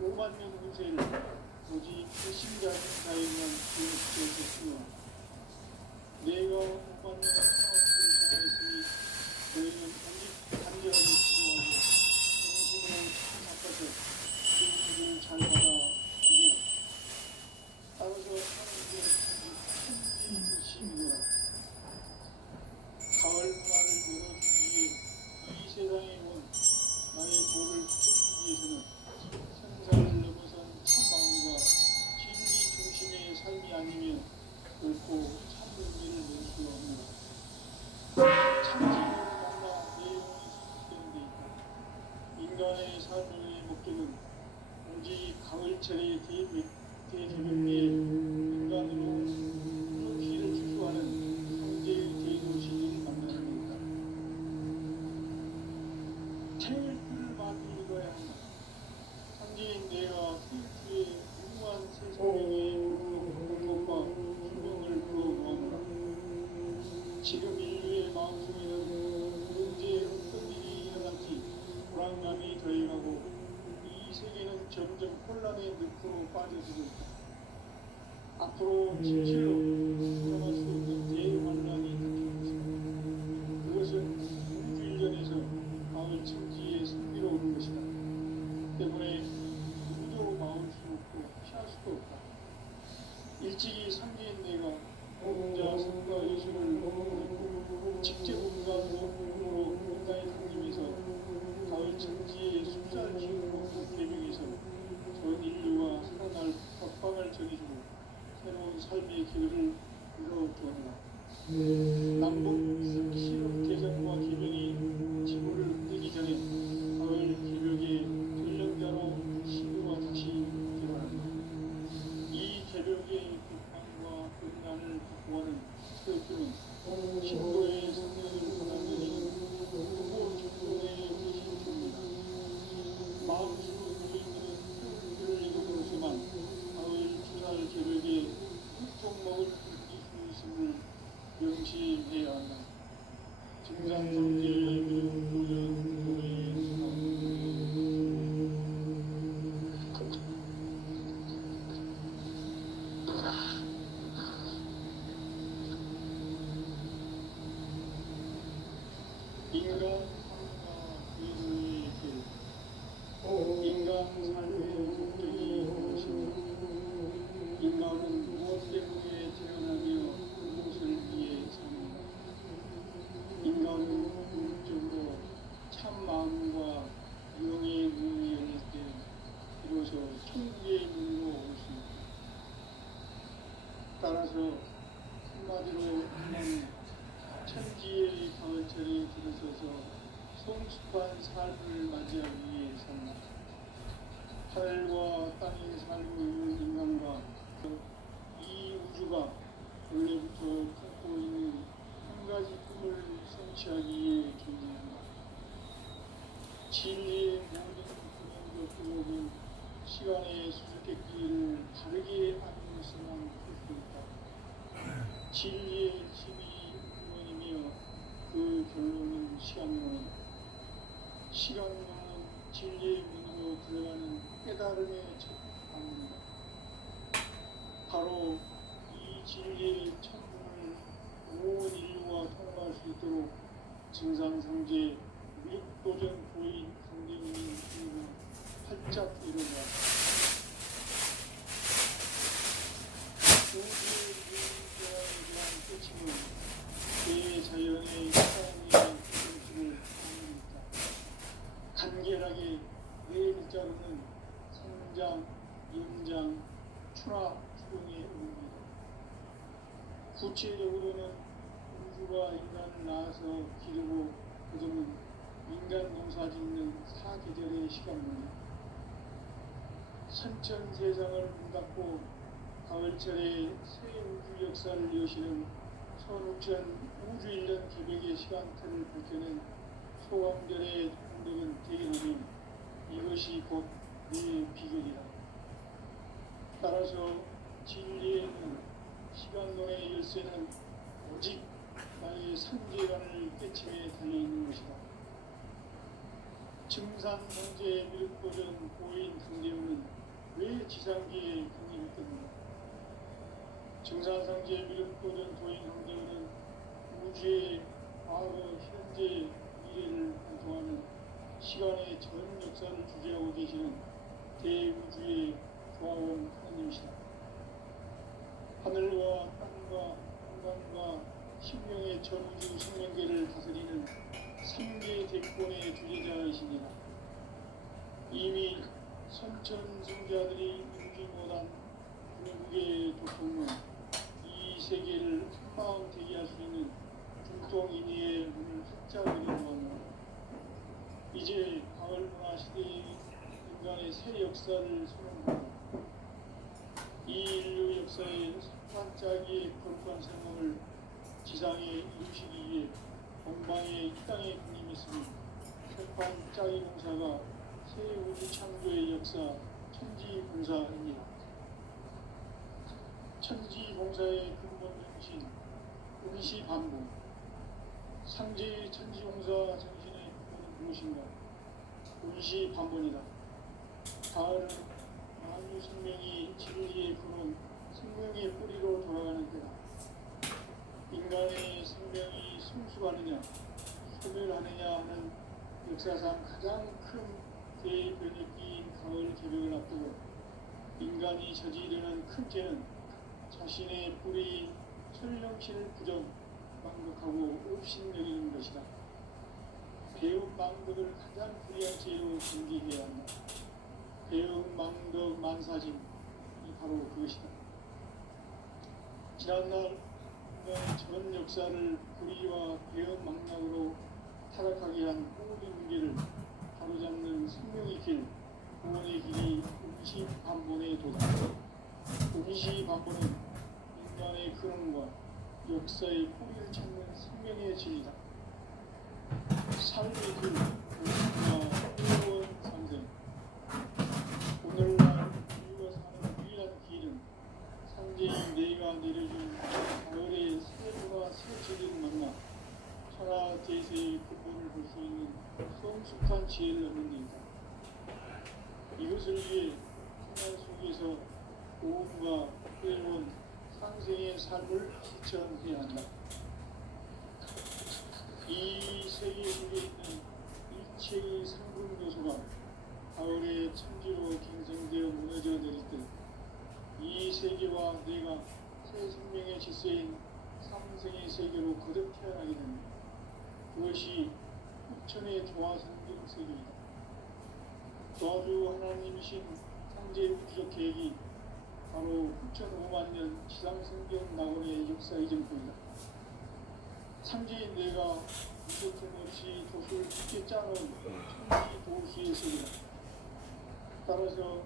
5만 년 후세를 오직 불신자에만 기억되었으며 내가 5만 년의 사업을 정했으니 너희는 오직 간절하게 기도하고 정신으로 닦아서 기도를 잘 받아들여 따라서 하나님께 오직 천지이시니라. 가을 문화를 열어주기 위해 이 세상에 온 나의 도를 펴기 위해서는 생사를 넘어선 참마음과 진리 중심의 삶이 아니면 결코 참 의미를 낼 수 없노라. 참지를 만나 내 영혼이 수습되는 데 있다. 인간의 삶의 목적은 오직 가을철의 대저녁기에 인간으로 그렇기를 추구하는 형제의 대도시를 만나는 것이다. 태일풀을 많이 읽어야 한다. 현재인 내가 태일풀의 무한 세상의 공법과 분명을 불어보았노라. 지금 인류의 마음속에는 언제 어떤 일이 일어날지 불안감이 더해가고 이 세계는 점점 혼란의 늪으로 빠져들고 있다. 앞으로 진실로 일어날 수 없는 대환란이 닥칠 것이다. 그것은 우주일전에서 가을 천지의 승리로울 것이다. 때문에 누구도 막을 수 없고 피할 수도 없다. 일찍이 삼계인 내가 혼자 성과 예수를 직접 몸으로 인간의 강림에서 가을 천지의 숫자를 기울여 개명해서 전 인류가 살아날 법방을 전해주고 새로운 삶의 길을 이루어주었다. 남북 실험 개정과 개명이 지구를 흔들기 전에 가을 개벽의 전령자로 시도가 다시 개발한다. 이 개벽의 비판과 분란을 극복하는 태극기는 신도의 성령을 받아들이는 후보 중동의 대신입니다. 마음으로 누리는 태극기를 읽음으로서만 가을 주날 개벽의 흙종목을 느낄 수 있음을 명심해야 한다. 증상성제의 미륵도전 노래의 인간 삶과 의도의 길. 인간 삶의 목적이 무엇인가? 인간은 무엇 때문에 태어나며 무엇을 위해 사는가? 인간은 궁극적으로 참 마음과 영의 문이 열릴 때 비로소 천국의 문으로 올 수 있다. 따라서 한마디로 인간은 천지의 가을철에 들어서서 성숙한 삶을 맞이하기 위해 산다. 하늘과 땅에 살고 있는 인간과 이 우주가 원래부터 갖고 있는 한 가지 꿈을 성취하기 위해 존재한다. 진리의 모든 구명적 기록은 시간의 수수께끼를 바르게 아는 것만 볼 수 있다. 진리의 힘이 구원이며 그 결론은 시간론이다. 시간론은 진리의 문으로 들어가는 깨달음의 첫 방문이다. 바로 이 진리의 천문을 온 인류가 통과할 수 있도록 증상상제 미륵도전 고인 강림인 이유는 활짝 일어났다. 우주의 유인자에 대한 깨침은 대자연의 사랑의 정신을 담습니다. 간결하게 네 글자로는 성장, 연장, 출하, 추동의 의미입니다. 구체적으로는 우주가 인간을 낳아서 기르고 거두는 인간 농사 짓는 사계절의 시간입니다. 선천 세상을 문 닫고 가을철에 새 우주 역사를 여시는 선우천 우주일년 개벽의 시간틀을 밝혀낸 소강절의 공덕은 대견하며 이것이 곧 내 비결이다. 따라서 진리의 문, 시간론의 열쇠는 오직 나의 상제관을 깨침에 달려있는 것이다. 증상상제 미륵도전 고인 강제문은 지상기에 강림했답니다. 증산상제에 미륵보던 도인 형제는 우주의 과거, 현재, 미래를 관통하는 시간의 전 역사를 주재하고 계시는 대우주의 조화원 하나님이시다. 하늘과 땅과 인간과 신명의 전우주 생명계를 다스리는 3개 대권의 주제자이시니라. 이미 선천승자들이 이루지 못한 궁극의 도통은 이 세계를 한마음 되게 할 수 있는 중통인의의 문을 활짝 열어놓았노라. 이제 가을 문화 시대의 인간의 새 역사를 선언하고 이 인류 역사의 반짝이의 거룩한 생명을 지상에 이루시기 위해 건방의 이 땅에 군림했으니 반짝이 봉사가 새 우주 창조의 역사 천지봉사입니다. 천지봉사의 근본 정신 응시반복. 상제의 천지봉사 정신의 근본은 무엇인가? 응시반복이다. 가을은 만유 생명이 진리의 근원 생명의 뿌리로 돌아가는 때다. 인간의 생명이 성숙하느냐 소멸하느냐 하는 역사상 가장 큰 대변혁기인 가을 개벽을 앞두고 인간이 저지르는 큰 죄는 자신의 뿌리인 설령신을 부정 망덕하고 업신여기는 것이다. 배움 망덕을 가장 불의한 죄로 경계해야 한다. 배움 망덕 만사짐이 바로 그것이다. 지난날 인간의 전 역사를 불의와 배움 망락으로 타락하게 한 모든 문제를 바로잡는 생명의 길, 구원의 길이 응시반본의 도다. 응시반본은 인간의 근원과 역사의 뿌리를 찾는 생명의 진리다. 삶의 길, 오늘과 새로운 상생. 오늘날 인류가 사는 유일한 길은 상제인 내가 내려준 가을의 새 문화 새 진리를 만나 천하 대세의 근본을 볼 수 있는 성숙한 지혜를 얻는 데이다. 이것을 위해 생활 속에서 고음과 회원, 상생의 삶을 실천해야 한다. 이 세계 속에 있는 일체의 상분 요소가 가을의 천지로 갱생되어 무너져 내릴 때 이 세계와 내가 새 생명의 질서인 상생의 세계로 거듭 태어나게 됩니다. 그것이 후천의 조화성경 세계이다. 조화주 하나님이신 상제 우주적 계획이 바로 후천 5만 년 지상성경 낙원의 역사 이전부이다. 상제인 내가 무조건 없이 도수를 깊게 짜놓은 천지 도수의 세계다. 따라서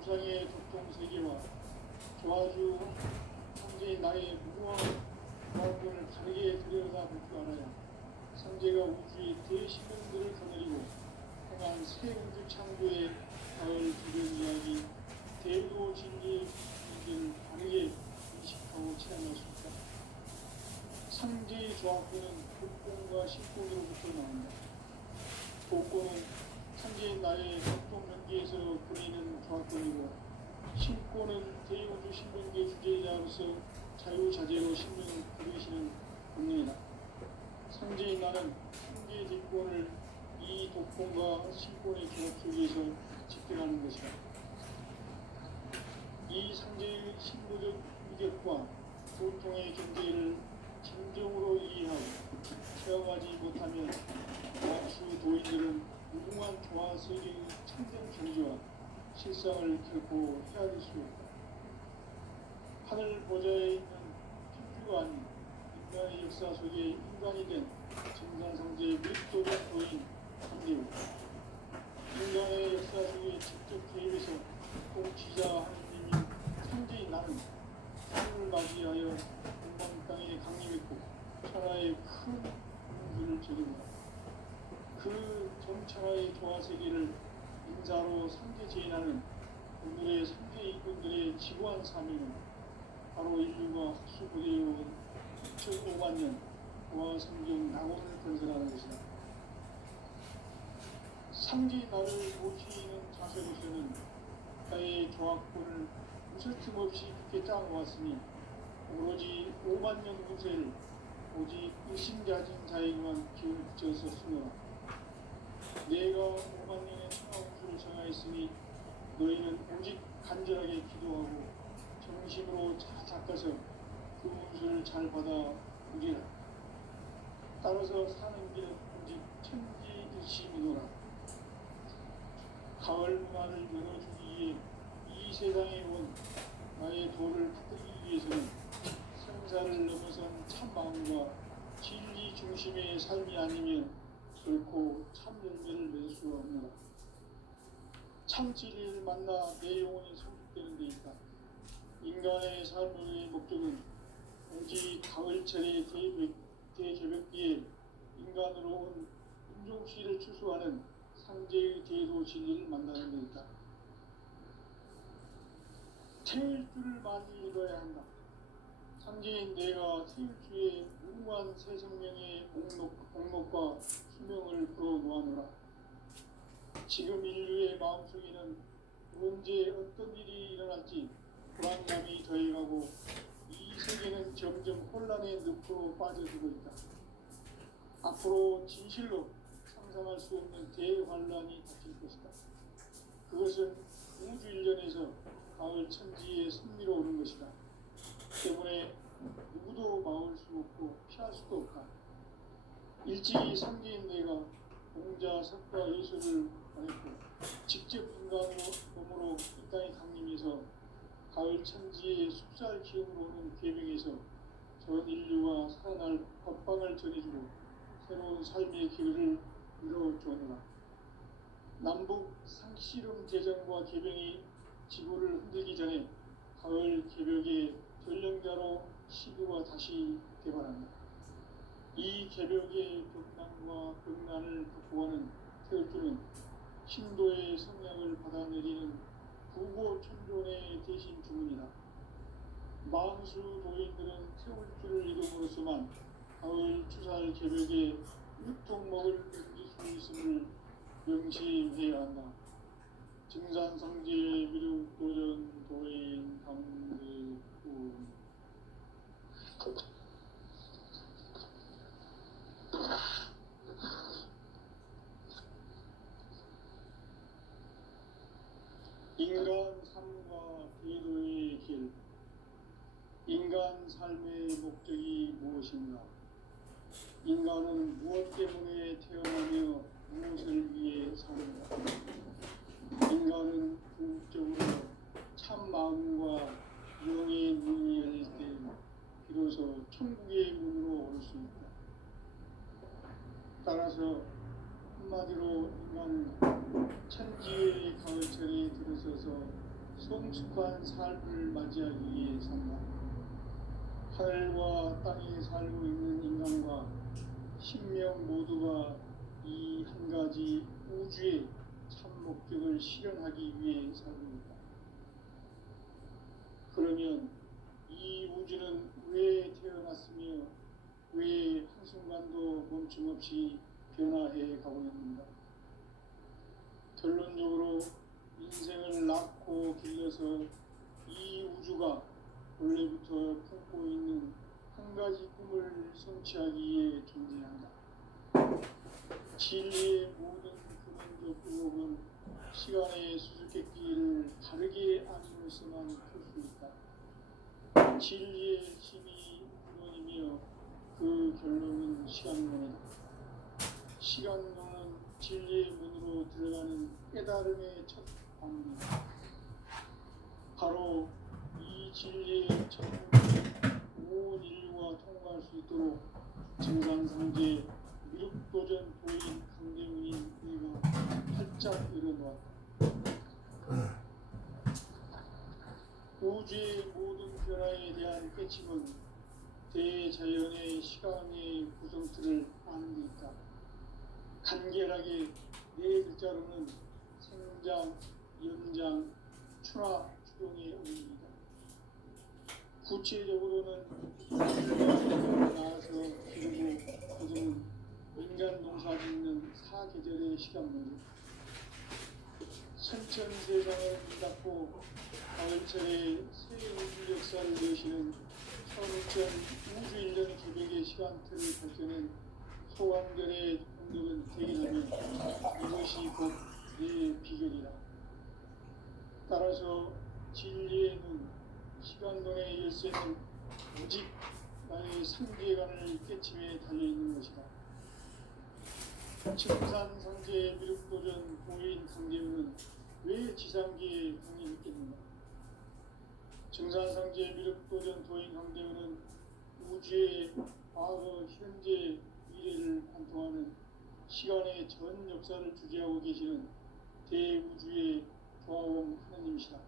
우상의 도통 세계와 조화주 상제인 나의 무궁한 조화권을 다르게 들여다볼 줄 알아야 상제가 우주의 대시민들을 거느리고 행한 새 우주 창조의 가을 기본 이야기 대도 진리의 문제를 다르게 인식하고 체험할 수 있다. 상제의 조화권은 복권과 신권으로부터 나온다. 복권은 상제인 나의 보통 연기에서 보내는 조화권이고 신권은 대우주 신명계 주제자로서 자유자재로 신명을 부르시는 본능이다. 상제인 나는 상제의 뒷권을 이 독권과 신권의 결합 속에서 집행하는 것이다. 이 상제의 신부적 위력과 보통의 경계를 진정으로 이해하고 체험하지 못하면 마추 도인들은 무궁한 조화 세계의 참된 경지와 실상을 결코 헤아릴 수 없다. 하늘 보좌에 있는 천주가 아닌 인간의 역사 속에 인간이 된 증산상제의 밀도적 도인 상제고 인간의 역사 속에 직접 개입해서 통치자 하느님인 상제인 나는 하늘을 맞이하여 공방 땅에 강림했고 천하의 큰 공주를 저집니다. 그 정천하의 조화세계를 인사로 상제 제인하는 오늘의 상제 이군들의 지구한 사명은 바로 인류가 학수부대해온 2005만 년 조화성경 낙원을 건설하는 것이다. 상제 나를 모시는 자세로서는 나의 조화 과학본을 무서틈 없이 깊게 짜놓았으니 오로지 5만 년 운세를 오직 일심가진 자에게만 기운을 붙였었으므로 내가 5만 년의 천하운수를 정하였으니 너희는 오직 간절하게 기도하고 정심으로 잘 닦아서 그 운수를 잘 받아 누리라. 따라서 사는 길은 오직 천지일심이노라. 가을 문화를 열어주기 위해 이 세상에 온 나의 도를 붙들기 위해서는 생사를 넘어선 참마음과 진리 중심의 삶이 아니면 결코 참 열매를 맺을 수가 없노라. 참 진리를 만나 내 영혼이 성숙되는 데 있다. 인간의 삶의 목적은 오직 가을철의 대개벽기에 인간으로 온 인종시를 추수하는 상제의 대도 진리를 만나는 데 있다. 태일 줄을 많이 읽어야 한다. 상제인 내가 태일주의 무궁한 새 생명의 목록과 수명을 풀어놓아노라. 지금 인류의 마음속에는 언제 어떤 일이 일어날지 불안감이 더해가고 이 세계는 점점 혼란의 늪으로 빠져들고 있다. 앞으로 진실로 상상할 수 없는 대환란이 닥칠 것이다. 그것은 우주 일련에서 가을 천지에 승리로 오는 것이다. 때문에 누구도 막을 수 없고 피할 수도 없다. 일찍이 상제인 내가 공자, 석가, 예수를 보냈고 직접 인간으로 몸으로 이 땅에 강림해서 가을 천지의 숲살 기운으로 오는 계명에서 전 인류가 살아날 법방을 전해주고 새로운 삶의 길을 이뤄주었노라. 남북 상씨름 대전과 계병이 지구를 흔들기 전에 가을 개벽의 전령자로 시구가 다시 개발한다. 이 개벽의 벽난과 벽난을 극복하는 태울주는 신도의 성령을 받아내리는 구고천존의 대신 주문이다. 망수 도인들은 태울주를 이름으로서만 가을 추살 개벽의 육통목을 넘길 수 있음을 명시해야 한다. 증산성제 미륵도전 도인 강대군 인간 삶과 대도의 길. 인간 삶의 목적이 무엇인가? 인간은 무엇 때문에 태어나며 무엇을 위해 사는가? 인간은 궁극적으로 참 마음과 영의 문이 열릴 때 비로소 천국의 문으로 올 수 있다. 따라서 한마디로 인간은 천지의 가을철에 들어서서 성숙한 삶을 맞이하기 위해 산다. 하늘과 땅에 살고 있는 인간과 신명 모두가 이 한 가지 우주의 참 목적을 실현하기 위해 살고 있다. 그러면 이 우주는 왜 태어났으며 왜 한순간도 멈춤없이 변화해 가고 있는가? 결론적으로 인생을 낳고 길러서 이 우주가 원래부터 품고 있는 한 가지 꿈을 성취하기 위해 존재한다. 진리의 모든 근원적 의혹은 시간의 수수께끼를 다르게 아님으로서만 풀 수 있다. 진리의 힘이 근원이며 그 결론은 시간론이다. 시간론은 진리의 문으로 들어가는 깨달음의 첫 방문이다. 바로 이 진리의 첫 문을 온 인류가 통과할 수 있도록 증산성제 미륵도전 도인 강대문인 내가 활짝 열어놓았다. 우주의 모든 변화에 대한 깨침은 대자연의 시간의 구성틀을 아는 데 있다. 간결하게 네 글자로는 생장, 연장, 추나, 추동의 의미이다. 구체적으로는 인류가 나아서 기르고 거두는 인간 농사 짓는 사계절의 시간문이다. 선천 세상을 문 닫고 가을철에 새 우주 역사를 여시는 15,000 우주 1년 개벽의 시간틀을 밝혀낸 소강별의 공덕은 대기라면 이것이 곧 내 비결이라. 따라서 진리의 눈, 시간론의 열쇠는 오직 나의 상계관을 깨침에 달려있는 것이다. 청산상제의 미륵도전 도인 강대우는 왜 지상계에 강림했겠는가? 청산상제의 미륵도전 도인 강대우는 우주의 과거, 현재, 미래를 관통하는 시간의 전 역사를 주재하고 계시는 대우주의 조화원 하느님이시다.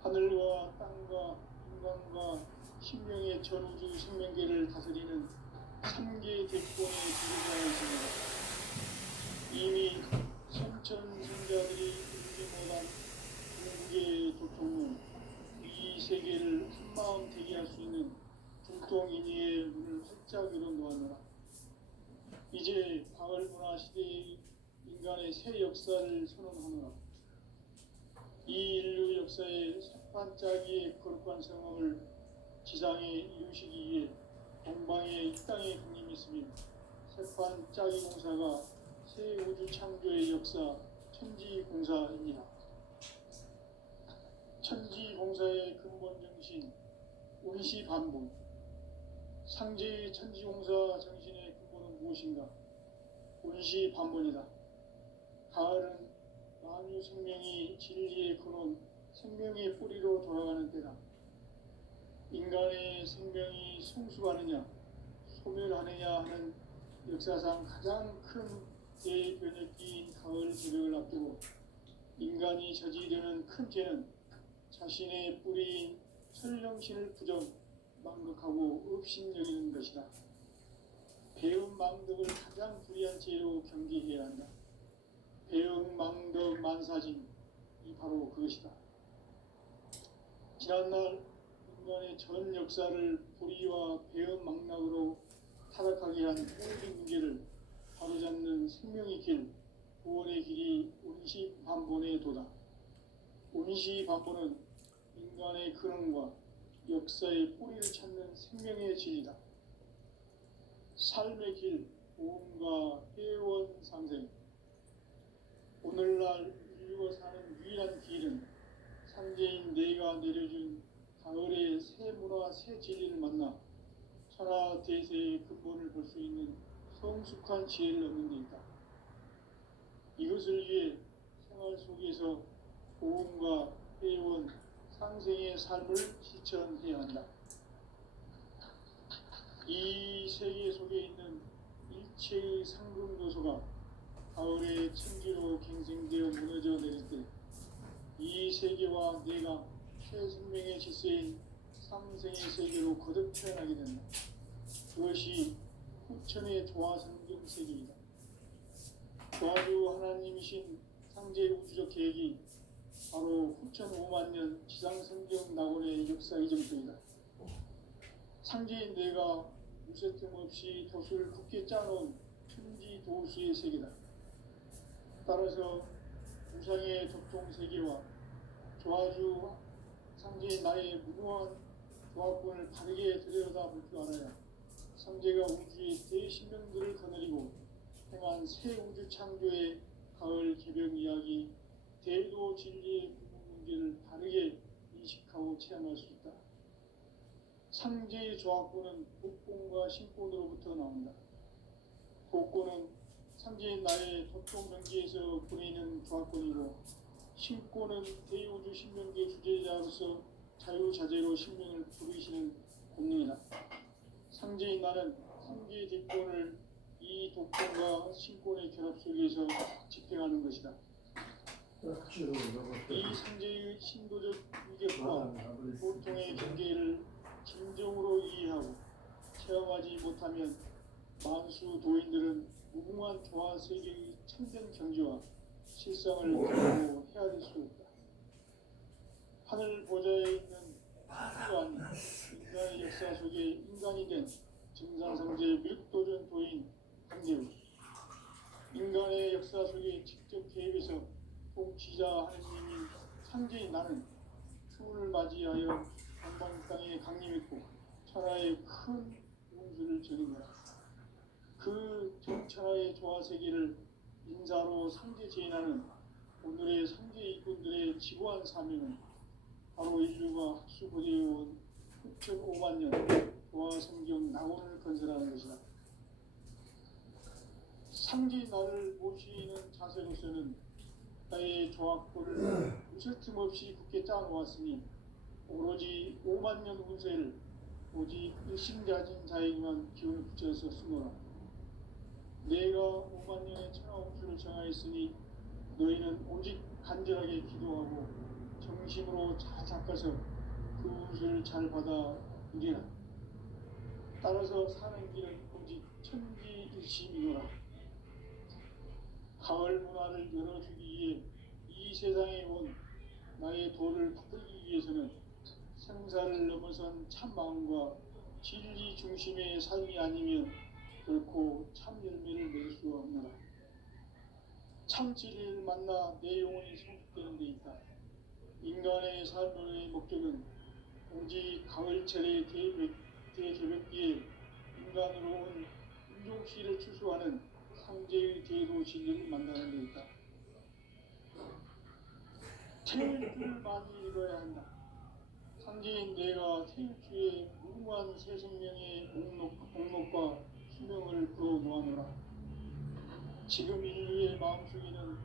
하늘과 땅과 인간과 신명의 전우주 생명계를 다스리는 3개 대권의 주도자이십니다. 이미 선천성자들이 이루지 못한 공계의 조총론, 이 세계를 한마음 되게 할 수 있는 중통인의의 문을 활짝 열어놓았노라. 이제 가을 문화 시대의 인간의 새 역사를 선언하노라. 이 인류 역사의 석반짜기의 거룩한 성함을 지상에 이루시기 위해 동방의 이 땅에 강림했으며 석반짜기 공사가 새 우주 창조의 역사 천지공사입니다. 천지공사의 근본 정신 운시반본. 상제의 천지공사 정신의 근본은 무엇인가? 운시반본이다. 가을은 만유 생명이 진리의 근원, 생명의 뿌리로 돌아가는 때다. 인간의 생명이 성숙하느냐, 소멸하느냐 하는 역사상 가장 큰 대변혁기인 가을 개벽을 앞두고 인간이 저지르는 큰 죄는 자신의 뿌리인 설령신을 부정, 망극하고 업신여기는 것이다. 배움 망덕을 가장 불의한 죄로 경계해야 한다. 배움 망덕 만사진, 이 바로 그것이다. 지난날 인간의 전 역사를 불의와 배움 망락으로 타락하게 한 모든 문제를 바로잡는 생명의 길, 구원의 길이 운시반본의 도다. 운시반본은 인간의 근원과 역사의 뿌리를 찾는 생명의 진리다. 삶의 길, 보험과 회원 상생. 오늘날 인류가 사는 유일한 길은 상제인 내가 내려준 가을의 새 문화, 새 진리를 만나 천하 대세의 근본을 볼 수 있는 성숙한 지혜를 얻는 데 있다. 이것을 위해 생활 속에서 보험과 회원, 상생의 삶을 실천해야 한다. 이 세계 속에 있는 일체의 상금 요소가 가을의 천지로 갱생되어 무너져 내릴 때 이 세계와 내가 새 생명의 질서인 상생의 세계로 거듭 태어나게 된다. 그것이 후천의 조화성경 세계이다. 조화주 하나님이신 상제 우주적 계획이 바로 후천 5만 년 지상성경 낙원의 역사 이정표이다. 상제인 내가 무쇠틈 없이 도수를 굳게 짜놓은 천지 도수의 세계다. 따라서 우상의 접종 세계와 조화주 상제인 나의 무궁한 조합권을 바르게 들여다볼 줄 알아야 상제가 우주의 대신명들을 거느리고 행한 새 우주 창조의 가을 개벽 이야기, 대도 진리의 근본 문제를 바르게 인식하고 체험할 수 있다. 상제의 조합권은 복권과 신권으로부터 나온다. 복권은 상제인 나의 도통명기에서 보내는 조합권이고, 신권은 대우주 신명계 주제자로서 자유자재로 신명을 부르시는 본능이다. 상제인 나는 상계 대권을 이 독권과 신권의 결합 속에서 집행하는 것이다. 이 상제의 신도적 유격과 보통의 경계를 진정으로 이해하고 체험하지 못하면 만수 도인들은 무궁한 조화 세계의 참된 경지와 실상을 경험하고 헤아릴 수 없다. 하늘 보좌에 있는 또한 인간의 역사 속에 인간이 된 증산상제 미륵도전 도인 강대우, 인간의 역사 속에 직접 개입해서 통치자 하느님인 상제인 나는 추운을 맞이하여 동방 땅에 강림했고 천하의 큰 운수를 전인다. 그 정천하의 조화세계를 인사로 상제 제인하는 오늘의 상제 일꾼들의 지고한 사명은 바로 인류가 학수고대해온 6,500만 년 조화성경 낙원을 건설하는 것이다. 상제 나를 모시는 자세로서는 나의 조합고를 무쇠 틈없이 굳게 짜놓았으니 오로지 5만 년 운세를 오직 일심가진 자에게만 기운을 붙여서 쓰노라. 내가 5만 년의 천하운수를 정하였으니 너희는 오직 간절하게 기도하고 정심으로 잘 닦아서 그 운수를 잘 받아 누리라. 따라서 사는 길은 오직 천지일심이노라. 가을 문화를 열어주기 위해 이 세상에 온 나의 도를 부풀기 위해서는 생사를 넘어선 참마음과 진리 중심의 삶이 아니면 결코 참 열매를 맺을 수 없노라. 참 진리를 만나 내 영혼이 성숙되는 데 있다. 인간의 삶의 목적은 오직 가을철의 대개벽기에 인간으로 온 인종시를 추수하는 상제의 제도 진리를 만나는 데 있다. 태일주를 많이 읽어야 한다. 상제인 내가 태일주의 무궁한 새 생명의 목록과 수명을 풀어놓아노라. 지금 인류의 마음속에는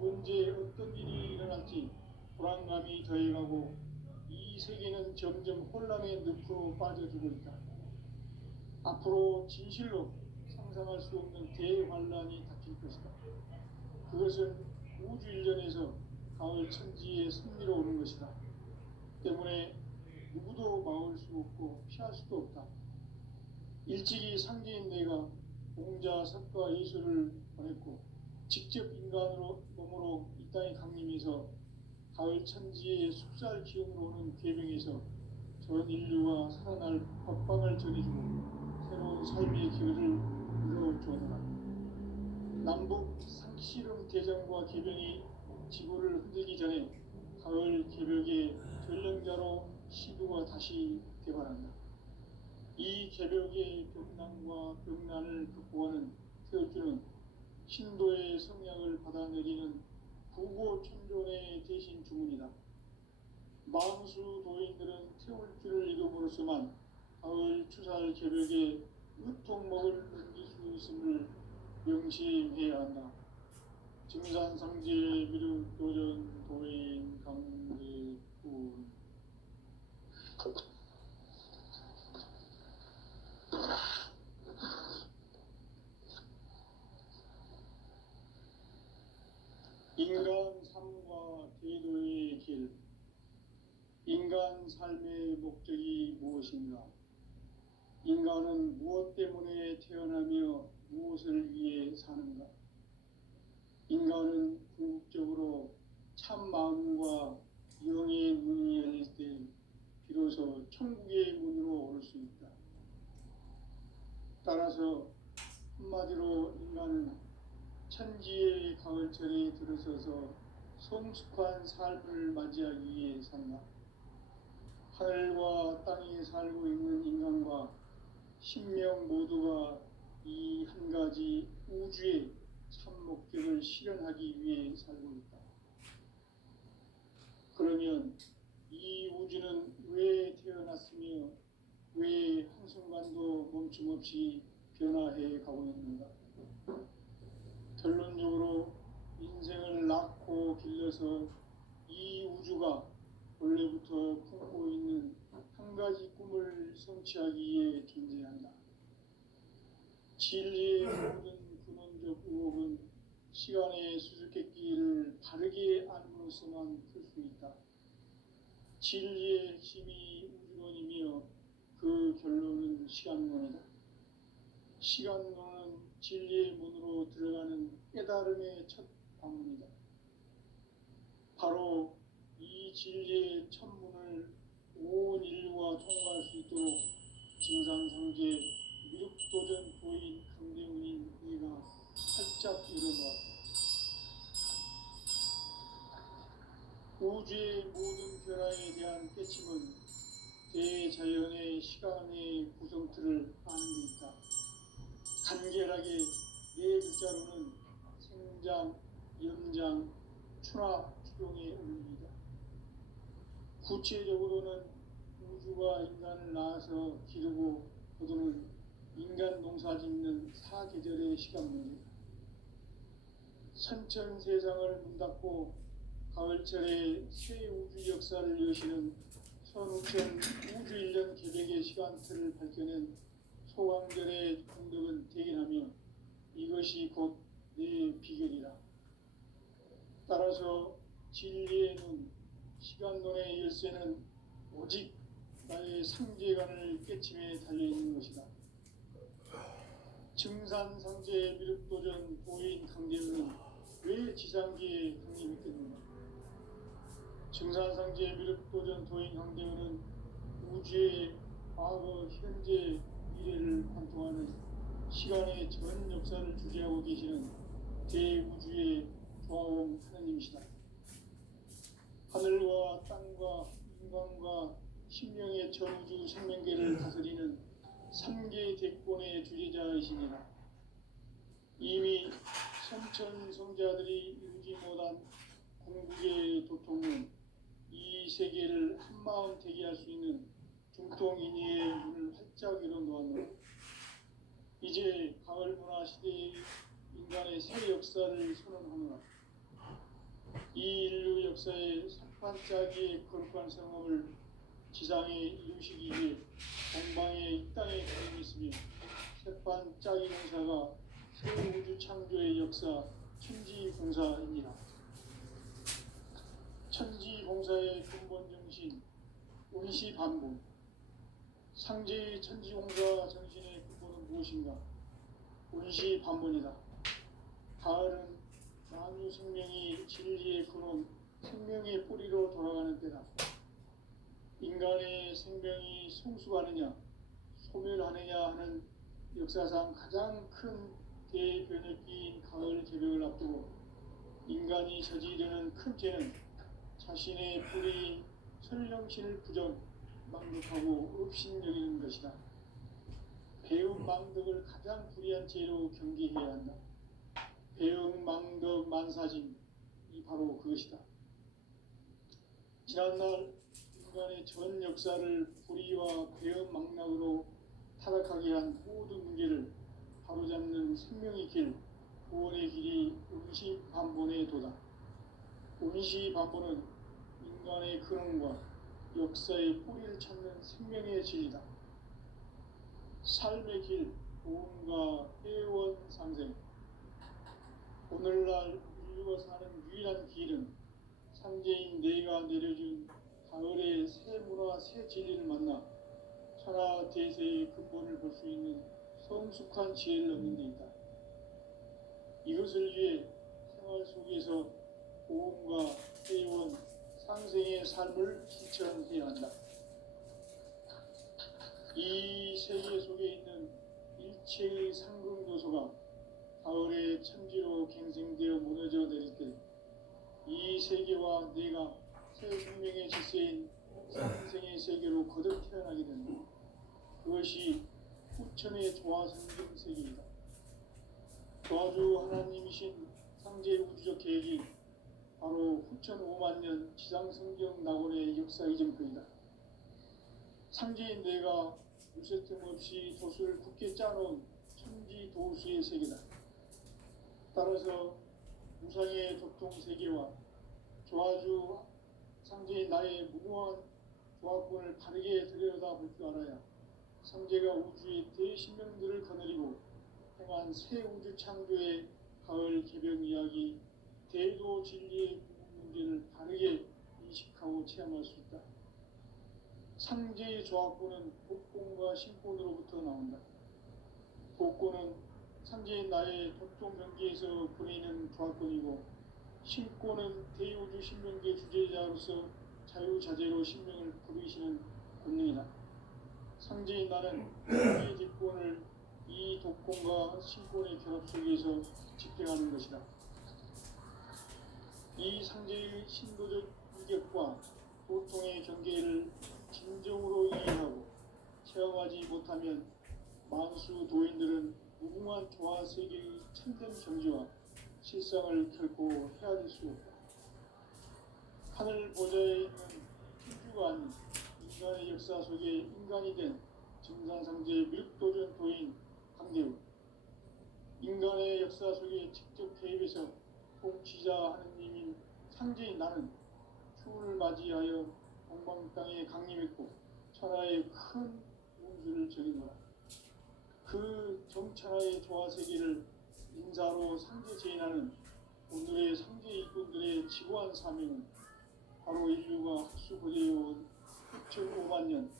언제 어떤 일이 일어날지 불안감이 더해가고 이 세계는 점점 혼란의 늪으로 빠져들고 있다. 앞으로 진실로 상상할 수 없는 대환란이 닥칠 것이다. 그것은 우주 일련에서 가을 천지의 승리로 오는 것이다. 때문에 누구도 막을 수 없고 피할 수도 없다. 일찍이 상제인 내가 공자, 석가, 예수를 보냈고 직접 인간으로 몸으로 이 땅에 강림해서 가을 천지의 숲살 기운으로 오는 괴병에서 전 인류가 살아날 법방을 전해주고 새로운 삶의 기회를 이뤄주었노라. 남북 상씨름 대전과 개병이 지구를 흔들기 전에 가을 개벽의 전령자로 시도가 다시 개발한다. 이 개벽의 벽난과 벽난을 극복하는 태울주는 신도의 성약을 받아내리는 부고천존의 대신 주문이다. 망수 도인들은 태울주를 이름으로서만 가을 추살 개벽에 으통먹을 넘길 수 있음을 명시해야 한다. 증산상제 미륵도전 도인 강대군. 인간 삶과 제도의 길. 인간 삶의 목적이 무엇인가? 인간은 무엇 때문에 태어나며 무엇을 위해 사는가? 인간은 궁극적으로 참 마음과 영의 문이 열릴 때 비로소 천국의 문으로 오를 수 있다. 따라서 한마디로 인간은 천지의 가을철에 들어서서 성숙한 삶을 맞이하기 위해 산다. 하늘과 땅에 살고 있는 인간과 신명 모두가 이 한 가지 우주의 참 목적을 실현하기 위해 살고 있다. 그러면 이 우주는 왜 태어났으며 왜 한순간도 멈춤없이 변화해 가고 있는가? 결론적으로 인생을 낳고 길러서 이 우주가 원래부터 품고 있는 한 가지 꿈을 성취하기 위해 존재한다. 진리의 모든 근원적 의혹은 시간의 수수께끼를 바르게 알므로서만 풀 수 있다. 진리의 핵심이 우주론이며 그 결론은 시간론이다. 시간론은 진리의 문으로 들어가는 깨달음의 첫 방문이다. 바로 이 진리의 첫 문을 온 인류가 통과할 수 있도록 증산상제 미륵도전 도인 강대문인 네가 활짝 열어놓았다. 우주의 모든 변화에 대한 깨침은 대자연의 시간의 구성틀을 아는 데 있다. 간결하게 네 글자로는 생장, 연장, 추나 추동에 올립니다. 구체적으로는 우주가 인간을 낳아서 기르고 거두는 인간 농사 짓는 사계절의 시간 문제다. 선천 세상을 문닫고 가을철에 새 우주 역사를 여시는 선우천 우주일년 계획의 시간틀을 밝혀낸 소강절의 공덕은 대견하며 이것이 곧 내 비결이라. 따라서 진리의 눈, 시간론의 열쇠는 오직 나의 상제관을 깨침에 달려있는 것이다. 증산상제의 미륵도전 보인 강대우는 왜 지상기에 강림했겠는가? 증산상제의 미륵도전 도인 강대우는 우주의 과거, 현재, 미래를 관통하는 시간의 전 역사를 주재하고 계시는 대우주의 조화원 하느님이시다. 하늘과 땅과 인간과 신명의 전우주 생명계를 다스리는 3개 대권의 주재자이시니라. 이미 선천 성자들이 이루지 못한 궁극의 도통은 이 세계를 한마음 되게 할 수 있는 중통인의의 문을 활짝 열어놓았노라. 이제 가을 문화 시대의 인간의 새 역사를 선언하노라. 이 인류 역사의 산판짜기의 거룩한 성업을 지상에 이루시기 위해 동방에 이 땅에 가림이 있으며 새판짜기 공사가 새 우주 창조의 역사 천지공사입니다. 천지공사의 근본 정신 운시반복. 상제의 천지공사 정신의 근본은 무엇인가? 운시반복이다. 가을은 만유 생명이 진리의 근원, 생명의 뿌리로 돌아가는 때다. 인간의 생명이 성숙하느냐, 소멸하느냐 하는 역사상 가장 큰 대변혁기인 가을 개벽을 앞두고 인간이 저지르는 큰 죄는 자신의 뿌리인 설령신을 부정, 망독하고 업신여기는 것이다. 배움 망덕을 가장 불의한 죄로 경계해야 한다. 배움 망덕 만사짐이 바로 그것이다. 지난날 인간의 전 역사를 불의와 배움 망락으로 타락하게 한 모든 문제를 바로잡는 생명의 길, 구원의 길이 운시반본의 도다. 운시반본은 인간의 근원과 역사의 뿌리를 찾는 생명의 진리다. 삶의 길, 보험과 회원 상생. 오늘날 인류가 사는 유일한 길은 상제인 내가 내려준 가을의 새 문화, 새 진리를 만나 천하 대세의 근본을 볼 수 있는 성숙한 지혜를 얻는 데 있다. 이것을 위해 생활 속에서 보험과 회원, 상생의 삶을 실천해야 한다. 이 세계 속에 있는 일체의 상승도소가 가을의 천지로 갱생되어 무너져 내릴 때 이 세계와 내가 새 생명의 질서인 상생의 세계로 거듭 태어나게 된다. 그것이 후천의 조화성경 세계이다. 조화주 하나님이신 상제 우주적 계획이 바로 후천 5만 년 지상성경 낙원의 역사 이전표이다. 상제인 내가 유세 틈 없이 도수를 굳게 짜놓은 천지 도수의 세계다. 따라서 무상의 도통 세계와 조화주 상제인 나의 무모한 조화권을 바르게 들여다볼 줄 알아야 상제가 우주의 대신명들을 거느리고 행한 새 우주 창조의 가을 개벽 이야기, 대도 진리의 문제를 바르게 인식하고 체험할 수 있다. 상제의 조합권은 복권과 신권으로부터 나온다. 복권은 상제인 나의 독종 경계에서 보내는 조합권이고, 신권은 대우주 신명계 주제자로서 자유자재로 신명을 부르시는 권능이다. 상제인 나는 이 뒷권을 이 독권과 신권의 결합 속에서 집행하는 것이다. 이 상제의 신도적 충격과 고통의 경계를 진정으로 이해하고 체험하지 못하면 만수 도인들은 무궁한 조화 세계의 참된 경지와 실상을 결코 헤아릴 수 없다. 하늘 보좌에 있는天주가 아닌 인간의 역사 속에 인간이 된 증산상제 미륵도전 도인 강대우, 인간의 역사 속에 직접 개입해서 통치자 하느님인 상제인 나는 추운을 맞이하여 동방 땅에 강림했고 천하의 큰 운수를 정해놓아 그 정천하의 조화세계를 인사로 상제 제인하는 오늘의 상제 일꾼들의 지고한 사명은 바로 인류가 학수고대해온 6,500만 년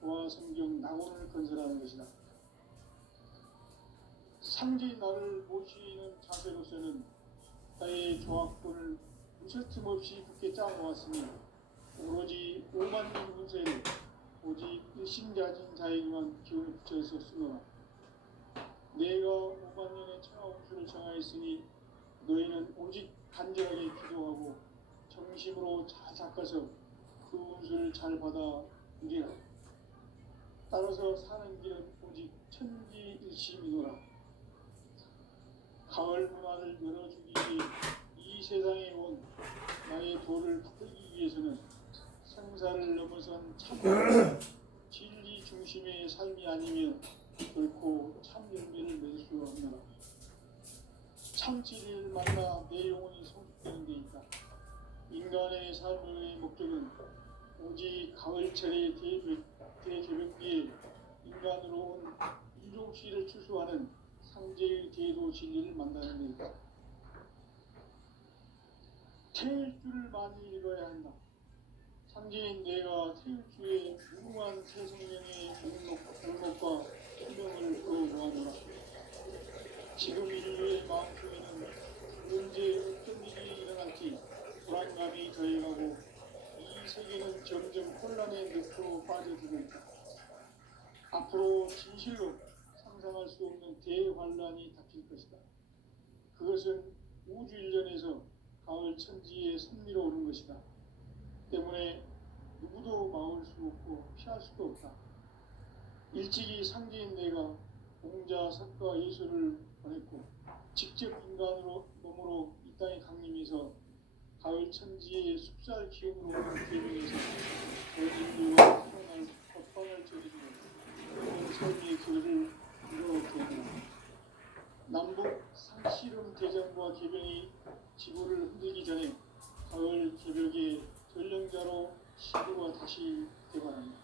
조화성경 낙원을 건설하는 것이다. 상제인 나를 모시는 자세로서는 나의 조합권을 무쇠틈 없이 굳게 짜놓았으니 오로지 5만 년 운세를 오직 일심가진 자에게만 기운을 붙여서 쓰노라. 내가 5만 년의 천하 운수를 정하였으니 너희는 오직 간절하게 기도하고 정심으로 잘 닦아서 그 운수를 잘 받아 누리라. 따라서 사는 길은 오직 천지일심이노라. 가을 문화를 열어주기 위해 이 세상에 온 나의 도를 붙들기 위해서는 생사를 넘어선 참 진리 중심의 삶이 아니면 결코 참 열매를 맺을 수 없노라. 참 진리를 만나 내 영혼이 성숙되는 데 있다. 인간의 삶의 목적은 오직 가을철의 대개벽기에 인간으로 온 인종씨를 추수하는 상제의 대도 진리를 만나는 데 있다. 태일주를 많이 읽어야 한다. 상제인 내가 태일주의 무궁한 새 생명의 목록과 소명을 그어보아노라. 지금 인류의 마음속에는 언제 어떤 일이 일어날지 불안감이 더해가고 이 세계는 점점 혼란의 늪으로 빠져들고 있다. 앞으로 진실로 상상할 수 없는 대환란이 닥칠 것이다. 그것은 우주 일련에서 가을 천지의 섭리로 오는 것이다. 때문에 누구도 막을 수 없고 피할 수도 없다. 일찍이 상제인 내가 공자, 석가, 예수를 보냈고 직접 인간으로 몸으로 이 땅에 강림해서 가을 천지의 숲살 기운으로 오는 계명에서 전 인류와 태어날 법방을 전해주고 그런 삶의 길을 이루어오게 하노라. 남북 상씨름 대장과 계병이 지구를 흔들기 전에 가을 개벽의 전령자로 시구가 다시 개발한다.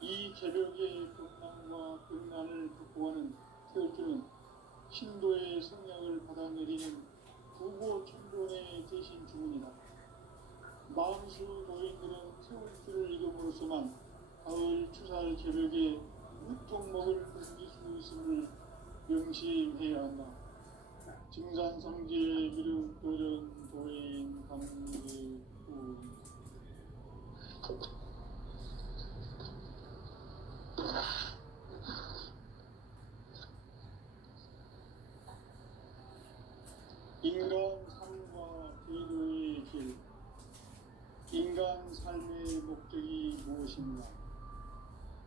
이 개벽의 극난과 극난을 극복하는 태울주는 신도의 성량을 받아내리는 부고천존의 대신 주문이다. 만수 도인들은 태울주를 이름으로서만 가을 추살 개벽의 우통목을 넘길 수 있음을 명심해야 한다. 증산성제 미륵도전 도인 강대우. 인간 삶과 대도의 길. 인간 삶의 목적이 무엇인가?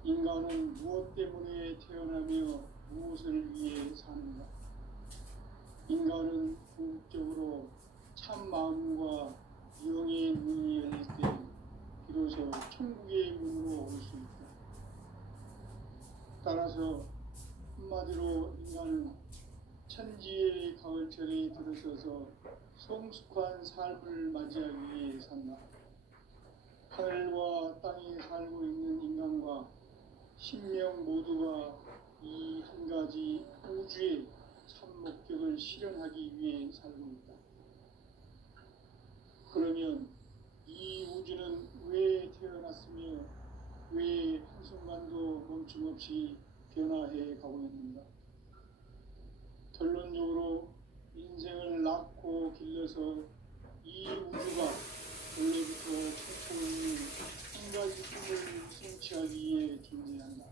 인간은 무엇 때문에 태어나며 무엇을 위해 사는가? 인간은 궁극적으로 참 마음과 영의 문이 열릴 때 비로소 천국의 문으로 올 수 있다. 따라서 한마디로 인간은 천지의 가을철에 들어서서 성숙한 삶을 맞이하기 위해 산다. 하늘과 땅에 살고 있는 인간과 신명 모두가 이 한 가지 우주의 참 목적을 실현하기 위해 살고 있다. 그러면 이 우주는 왜 태어났으며 왜 한순간도 멈춤없이 변화해 가고 있는가? 결론적으로 인생을 낳고 길러서 이 우주가 원래부터 최초의 한 가지 꿈을 성취하기 위해 존재한다.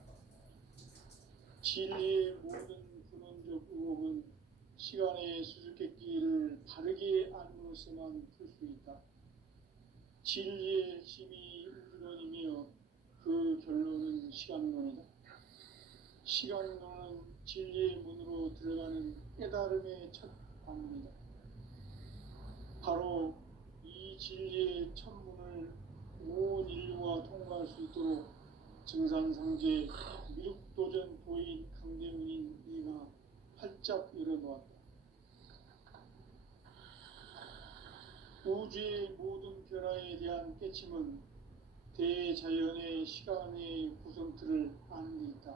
진리의 모든 근원적 의혹은 시간의 수수께끼를 바르게 안으로서만 풀 수 있다. 진리의 핵심이 우주론이며 그 결론은 시간론이다. 시간론은 진리의 문으로 들어가는 깨달음의 첫 방문이다. 바로 이 진리의 첫 문을 온 인류가 통과할 수 있도록 증산상제 미륵도전 도인 강대문인 이가 활짝 열어놓았다. 우주의 모든 변화에 대한 깨침은 대자연의 시간의 구성틀을 아는 데 있다.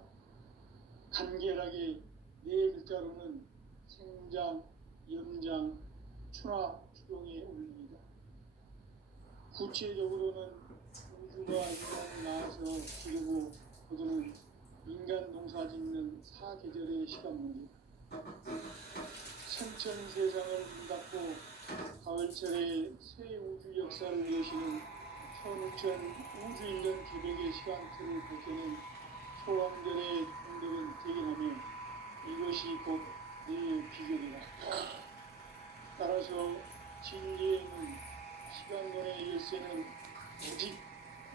간결하게 네 글자로는 생장, 연장, 추나 추동에 올립니다. 구체적으로는 우주가 인간을 낳아서 기르고 거두는 인간 농사 짓는 사계절의 시간 문제, 천천 세상을 문닫고 가을철에 새 우주 역사를 여시는 15,000 우주 1년 계획의 시간틀을 벗겨낸 소왕절의 공덕은 대견하며 이것이 곧 내 비결이다. 따라서 진리의 문, 시간론의 열쇠는 오직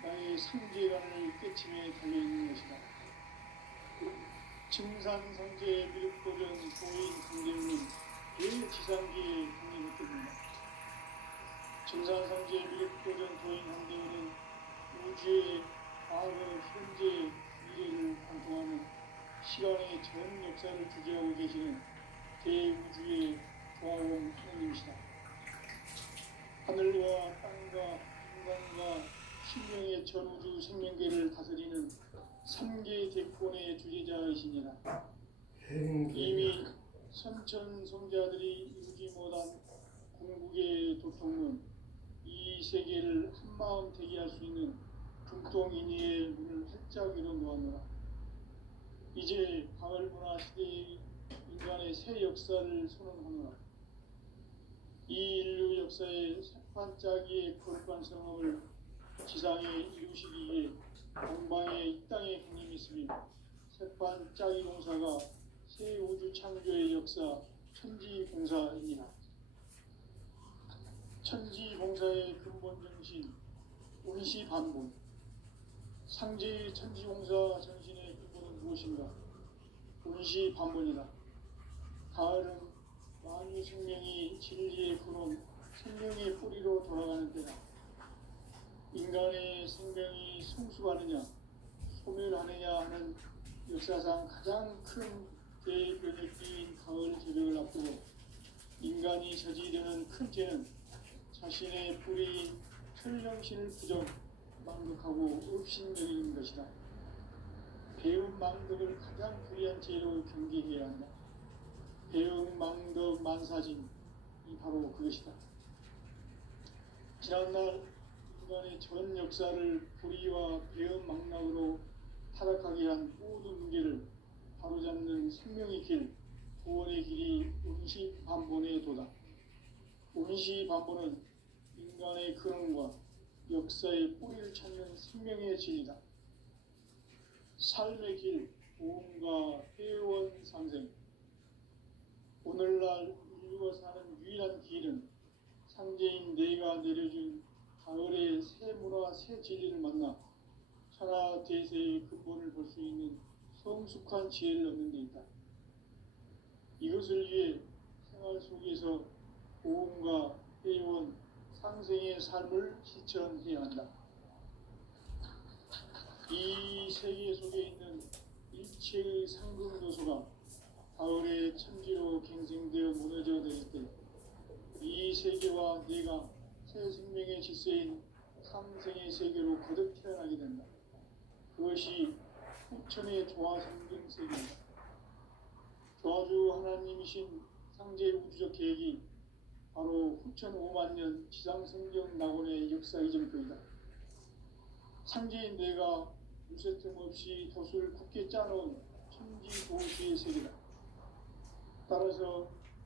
나의 상제관을 깨침에 달려있는 것이다. 증산상제 미륵도전 도인 강대문은 대지상계에 독립했습니다. 증산상제 미륵도전 도인 강대문은 우주의 과거, 현재, 미래를 관통하는 시간의 전 역사를 주재하고 계시는 대우주의 조화원 하나님이시다. 하늘과 땅과 인간과 신명의 전우주 생명계를 다스리는 3개 대권의 주제자이시니라. 이미 선천성자들이 이루지 못한 궁극의 도통은 이 세계를 한마음 되게 할 수 있는 금통인의의 문을 활짝 열어놓았노라. 이제 가을문화 시대의 인간의 새 역사를 선언하노라. 이 인류 역사의 새판짜기의 거룩한 성업을 지상에 이루시기 위해 동방의 이 땅에 강림이 있으며 새판짜기 공사가 새 우주 창조의 역사 천지봉사입니다. 천지봉사의 근본 정신 운시반본, 상제의 천지봉사 정신의 근본은 무엇인가? 운시반본이다. 가을은 만유 생명이 진리의 근원, 생명의 뿌리로 돌아가는 때다. 인간의 생명이 성숙하느냐, 소멸하느냐 하는 역사상 가장 큰 대변혁기인 가을 제벽을 앞두고 인간이 저지르는 큰 죄는 자신의 뿌리인 천령신을 부정, 망독하고 업신여기는 것이다. 배움 망독을 가장 불리한 죄로 경계해야 한다. 배움 망독 만사진이 바로 그것이다. 지난날 인간의 전 역사를 불의와 배움 망락으로 타락하게 한 모든 문제를 바로잡는 생명의 길, 구원의 길이 운시반본의 도다. 운시반본은 인간의 근원과 역사의 뿌리를 찾는 생명의 진리다. 삶의 길, 보험과 회원 상생. 오늘날 인류가 사는 유일한 길은 상제인 내가 내려준 가을의 새 문화, 새 진리를 만나 천하 대세의 근본을 볼 수 있는 성숙한 지혜를 얻는 데 있다. 이것을 위해 생활 속에서 보험과 회원, 상생의 삶을 실천해야 한다. 이 세계 속에 있는 일체의 상금 요소가 가을의 천지로 갱생되어 무너져 내릴 때 이 세계와 내가 새 생명의 질서인 상생의 세계로 거듭 태어나게 된다. 그것이 후천의 조화성등 세계이다. 조화주 하나님이신 상제 우주적 계획이 바로 후천 5만 년 지상성경 낙원의 역사 이전표이다. 상제인 내가 무쇠 틈 없이 돛을 굳게 짜놓은 천지 도시의 세계다. 따라서